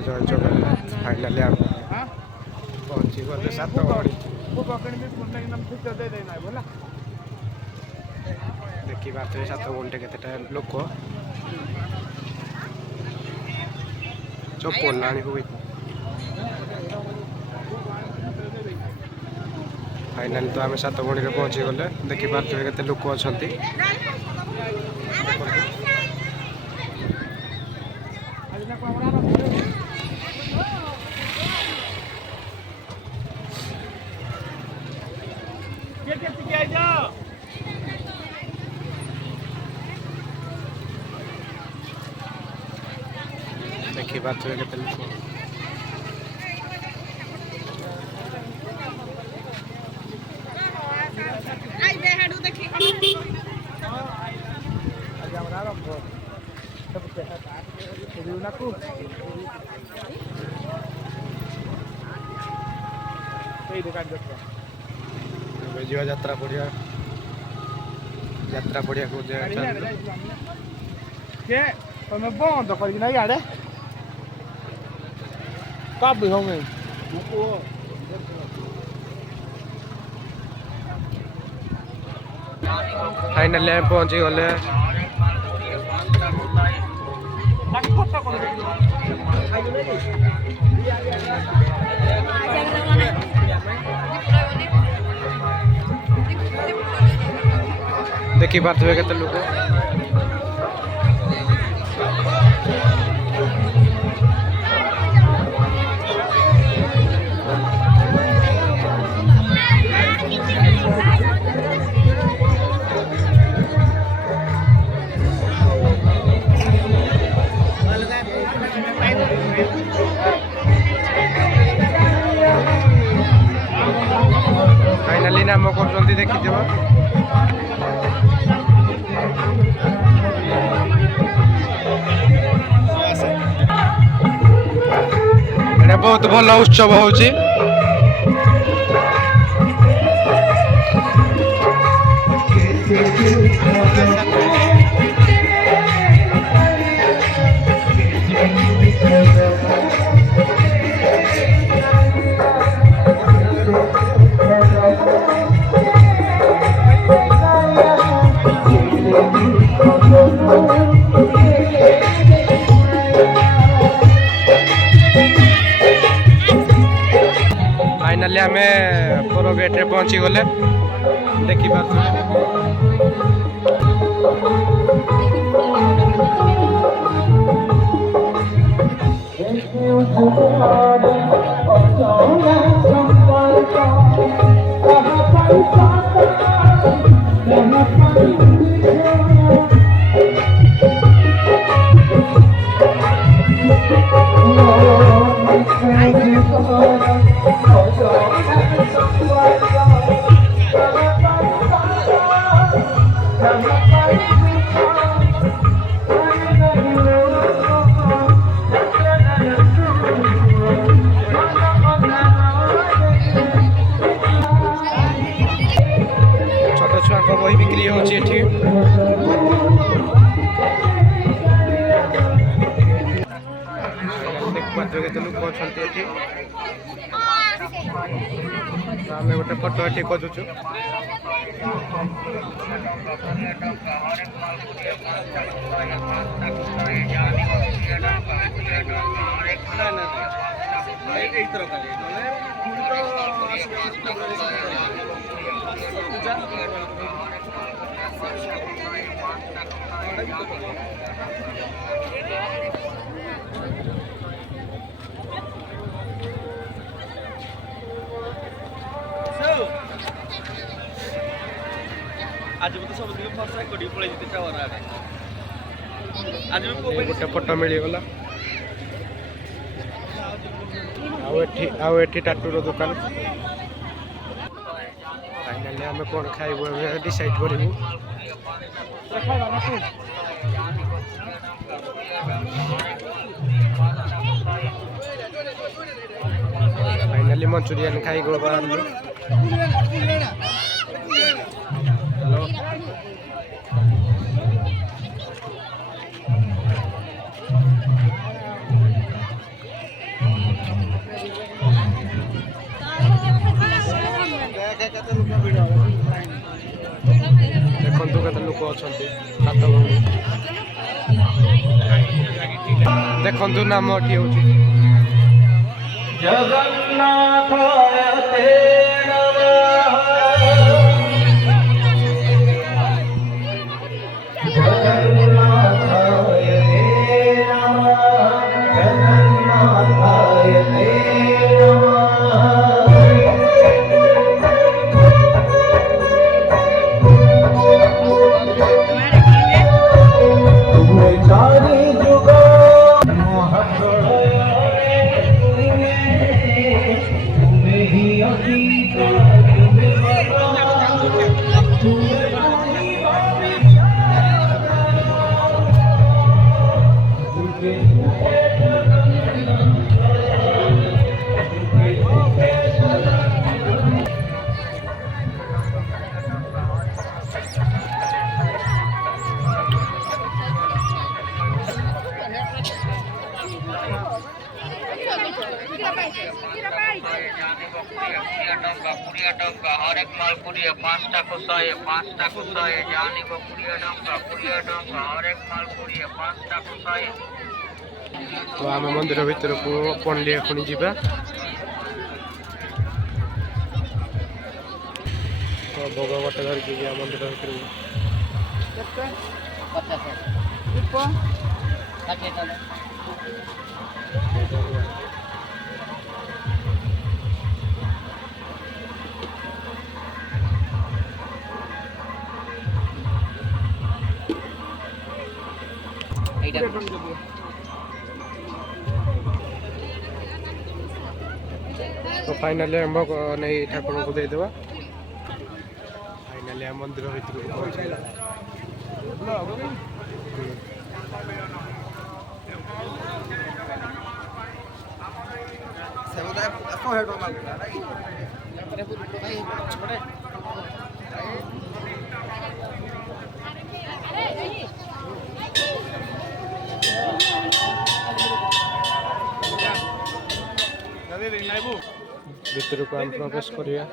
जय जगन्नाथ फाइनाली आम पहुँची गले सातगढ़ी देखी पारे सातगढ़ी केतेटा लोक चप्पल आनी हुई फाइनाली तो आम सातगढ़ी में पहुँची गले देखी पारे केते लोक अच्छा देखी पारे केते लोक जीवा यात्रा पड़िया को तुम बंद कर इे कब होंगे फाइनाली पहुंची गले देखी पारे केते लोक फाइनाली नाम कर देखी बहुत भल उत्सव होची फाइनाली आम पर गेट रे पहुंची गले देखी छोट छुआ बही बिक्री होची लोक अच्छा आम गोटे फोटो ये खोजुचु आज भी तो सब दिन फर्स्ट कोडी पळे जिते टावर आडे आज भी गोटे फोटो मिल गला आउ एठी टाटूर दुकान फाइनाली आम कौन खाइबू डिसाइड करूँ फाइनाली मंचूरियन खाई गो लोक अच्छा सात भौणी देखु नामटी हूँ जगन्नाथ हर एक माल 20 5टा कुसाए जानी को 20 टंका हर एक माल 20 5टा कुसाए तो आम मंदिर भीतर को पंडिया खुणी जा तो भोग गोटे धरिकी जा मंदिर भीतर तो फाइनाली आम नहीं ठाकुर को देदेवा फाइनाली आम मंदिर भीतर को भीतर को आम प्रवेश करिया